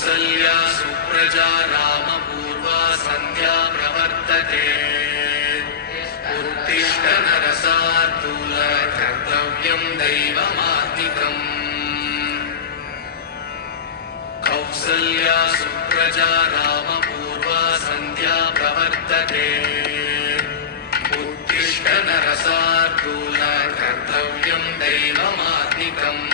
कौसल्या सुप्रजा रामपूर्वा सन्ध्या प्रवर्तते उत्तिष्ठ नरशार्दूल कर्तव्यं दैवमात्मिकम् कौसल्या सुप्रजा रामपूर्वा सन्ध्या प्रवर्तते उत्तिष्ठ नरशार्दूल कर्तव्यं दैवमात्मिकम्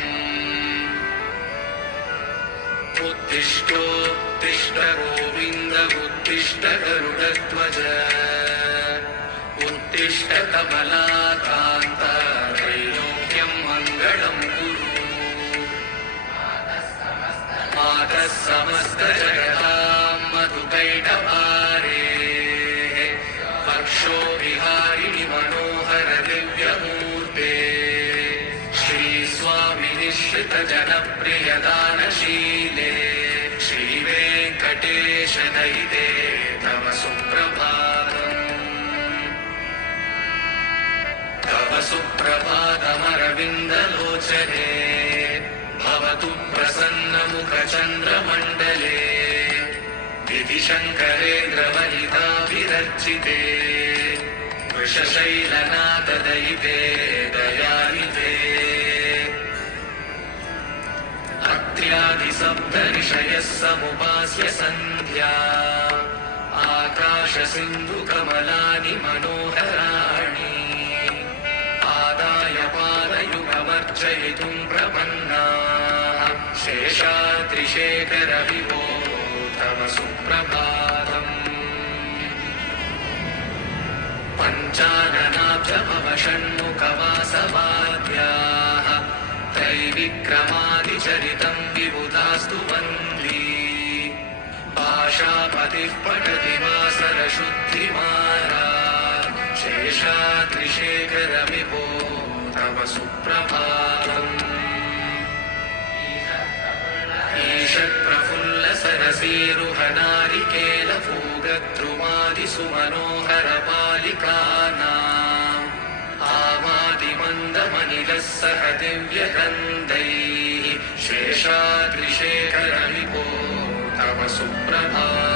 उत्तिष्ठोत्तिष्ठ गोविन्द उत्तिष्ठ गरुडध्वज उत्तिष्ठ कमलाकान्त त्रैलोक्यं मङ्गलं कुरु मातः समस्तजगतां मधुकैटभारे वर्षो विहारिणि मनोहर दिव्यमूर्ते श्रीस्वामि निःश्रितजनप्रियदानशीले श्रीवेङ्कटेश दयिते तव सुप्रभातम् तव सुप्रभातमरविन्दलोचने भवतु प्रसन्नमुखचन्द्रमण्डले विधिशङ्करेन्द्रवनिताभिरर्चिते वृषशैलनाथदयिते दयानिधे अत्र्यादिसप्तऋषयः समुपास्य सन्ध्या आकाशसिन्धुकमलानि मनोहराणि आदाय पादयुगमर्चयितुं प्रपन्नाः शेषाद्रिशेखर विभो तव सुप्रभातम् पञ्चाननाब्जमवषण्मुखवासवाद्याः त्रैविक्रमादिचरितं विबुधास्तु वन्दी पाशापतिः पठति वासरशुद्धिमारात् शेषाद्रिशेखर विभो तव सुप्रभातम् ईषत्प्रफुल्लसरसीरुहनारिकेलपूगद्रुमादिसुमनोहरपालिकानाम् आवादिमन्दमनिलः सह दिव्यगन्धैः शेषाद्रिशेखर विभो तव सुप्रभातम्